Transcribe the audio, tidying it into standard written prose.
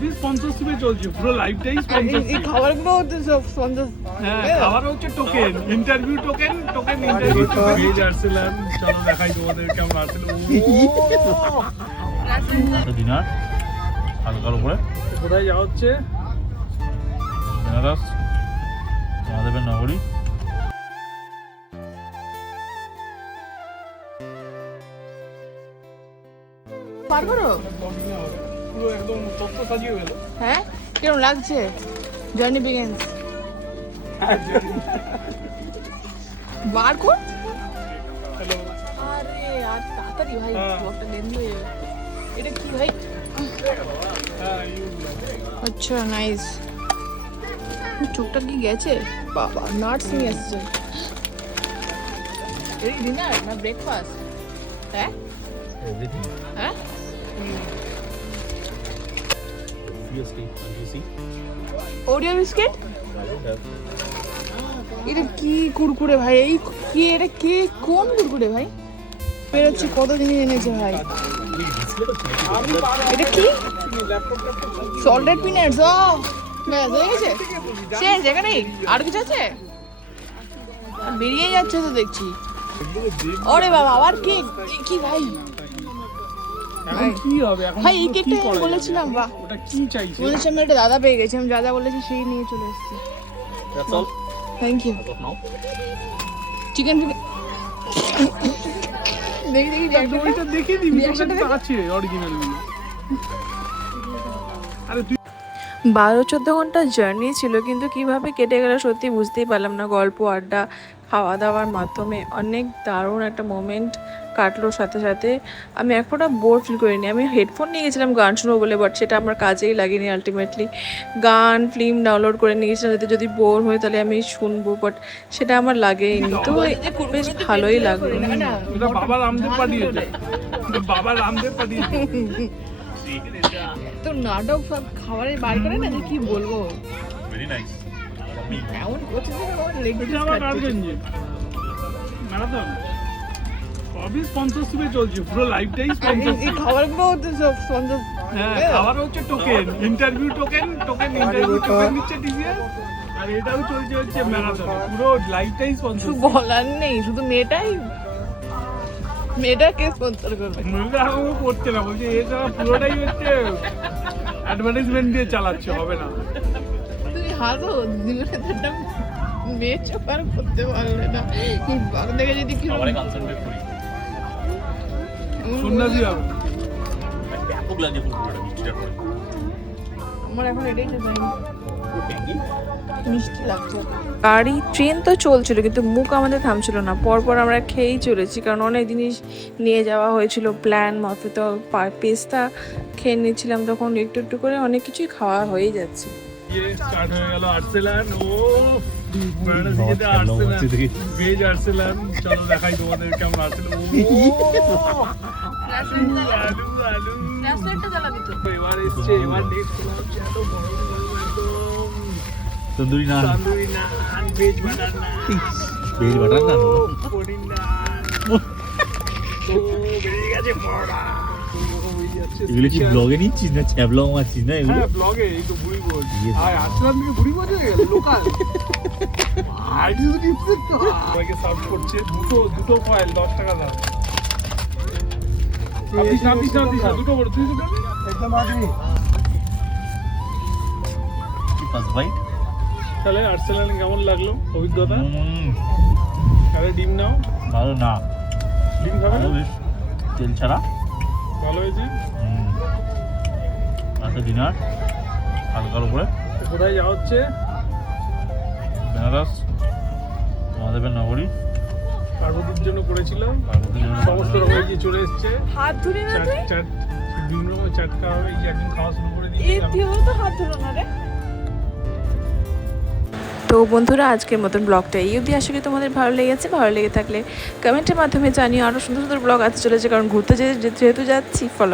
সবই স্পন্সরশিপে চলছে, পুরো লাইফটাই এই স্পন্সরশিপ। খাবারগুলো হচ্ছে সব স্পন্সর। হ্যাঁ, খাবার হচ্ছে token, interview token, interview veg Arsalan. চলো দেখাই তোমাদের কেমন আর্সেলান। ডিনার হালকার উপরে কোথায় যাওয়া হচ্ছে? বেনারস মহাদেবের নগরী। পার করো। পুরো একদম তত্ত্ব সাজিয়ে গেল। হ্যাঁ, কেমন লাগছে? Journey begins. বার কর। হ্যালো। আরে আর তাড়াতাড়ি ভাই, হ্যাঁ। ব্লগটা লেন্থ হয়ে যাবে। এটা কি ভাই? হ্যাঁ, আচ্ছা, নাইস। চোখটা কি গেছে? বাবা, নাটস নিয়ে এসছে। এই ডিনার না ব্রেকফাস্ট? হ্যাঁ এভরিথিং হ্যাঁ। Seriously you see Oreo biscuit? এটা কি কুরকুরে ভাই? এই কি এটা কি কোন কুরকুরে ভাই? বেরোচ্ছে কত জিনিস এনেছে ভাই। এটা কি? Salted peanuts. ও ব্যাস হয়ে গেছে, শেষ এখানেই? আর কিছু আছে? আর বেরিয়ে যাচ্ছে তো দেখছি। ওরে বাবা, আবার কেক? কি ভাই? এখন কি হবে? এখন ভাই এই কি কেকটা করা আমি যাবে? বলেছিলাম, বাহ। ওটা কি চাইছে? বলেছি আমি একটা দাদা পেয়ে গেছি, আমি যা যা বলেছি সেই নিয়ে চলে এসেছি। That's all thank you. অফ নাও চিকেন দেখি দেখি ওইটা দেখে দিবি, তোর reaction কাছে তো আছে অরিজিনাল গুলো। আরে তুই 12-14 ঘন্টার জার্নি ছিল, কিন্তু কিভাবে কেটে গেল সত্যি বুঝতেই পারলাম না। গল্প আড্ডা খাওয়া দাওয়ার মাধ্যমে অনেক দারুণ একটা মোমেন্ট কাটলো। সাথে সাথে আমি এক ফোঁটা বোর ফিল করিনি। আমি হেডফোন নিয়ে গেছিলাম গান শুনবো বলে, বাট সেটা আমার কাজেই লাগেনি। আলটিমেটলি গান ফিল্ম ডাউনলোড করে নিয়ে গেছিলাম যাতে যদি বোর হই তাহলে আমি শুনবো, বাট সেটা আমার লাগেইনি। তো বেশ ভালোই লাগলো। এটা বাবা রামদেব পাঠিয়েছে, বাবা রামদেব পাঠিয়েছে। তো নাটক সব খাবারের বার করে না, যে কি বলবো, ভেরি নাইস এমন করছে যে আমার লেগ এটা আমার গার্জেনজি ম্যারাথন, সবই স্পন্সরশিপে চলছে, পুরো লাইফটাই এই স্পন্সরশিপ। খাবারগুলো হচ্ছে সব স্পন্সর। হ্যাঁ, খাবার হচ্ছে token, interview token, interview token দিচ্ছে টিভিএস। আর এটাও চলছে হচ্ছে ম্যারাথন, পুরো লাইফটাই কিছু স্পন্সর। বলার নেই, শুধু মেয়েটাকে স্পন্সর করবে। মহিলা এখনো করছে না, বলছে এটা পুরোটাই হচ্ছে অ্যাডভার্টাইজমেন্ট দিয়ে চালাচ্ছে, হবে না। তুমি হাসো, জীবনে তো একটা মেয়ে চোখার করতে পারলে না। এই বাঘ দেখে যদি কি সবারই কনসেন্ট্রেট করি সন্ন্যাসী হবে। ব্যাপক লাগে ফুলগুলোটা মিষ্টিটা করে আমার এখন এটাই না ভাই, মিষ্টি লাগছে। গাড়ি ট্রেন তো চলছিল, কিন্তু মুখ আমাদের থামছিল না। পরপর আমরা খেয়েই চলেছি, কারণ অনেক জিনিস নিয়ে যাওয়া হয়েছিল প্ল্যান মতো। তো পেস্তা খেয়ে নিচ্ছিলাম, তখন একটু একটু করে অনেক কিছুই খাওয়া হয়েই যাচ্ছে। স্টার্ট হয়ে গেল আর্সেলান। ও বারাণসী যেতে আর্সেলান, ভেজ আর্সেলান। চলো দেখাই তোমাদের কেমন আর্সেলান। আলু আলু এবার এসছে, এবার নেক্সট হচ্ছে এত বড় বড় একদম তন্দুরি নান তান্দুরি নান, ভেজ বাটার নান, ভেজ বাটার নান পনির নান। তো বেরিয়ে গেছে পরোটা। এগুলো কি ব্লগে নিচ্ছিস না ছ্যাবলা মারছিস না এগুলো? হ্যাঁ, ব্লগে এই তো বুড়ি বোঝ। Yes. আর আর্সেলান থেকে বুড়ি বোঝ হয়ে গেল লোকাল। সবাইকে সার্ভ করছে দুটো ফয়েল 10 টাকা দাম। দুটো বড়, তুই দুটো একদম আগে। ফার্স্ট বাইট তাহলে আর্সেলান কেমন লাগলো অভিজ্ঞতা? তাহলে ডিম নাও। ভালো না, ডিম খাবে ভালো না? বেশ তেল ছাড়া ভালো হয়েছে। আচ্ছা ডিনার হালকার উপরে কোথায় যাওয়া হচ্ছে? বেনারস মহাদেবের নগরী। পার্বতীর জন্য করেছিলাম, পার্বতীর জন্য সমস্ত রকম যে চলে এসছে। হাত ধরে না তুই? চাট বিভিন্ন রকমের চাট খাওয়া হবে। এই যে একদিন খাওয়া শুরু করে এ দিয়েছিলাম। তুই তো হাত ধরো না রে। তো বন্ধুরা, আজকের মতন ব্লগটা এই অবধি। আশা করি তোমাদের ভালো লেগেছে। ভালো লেগে থাকলে কমেন্টের মাধ্যমে জানিও। আরও সুন্দর সুন্দর ব্লগ আসতে চলেছে, কারণ ঘুরতে যেহেতু যাচ্ছি। ফলো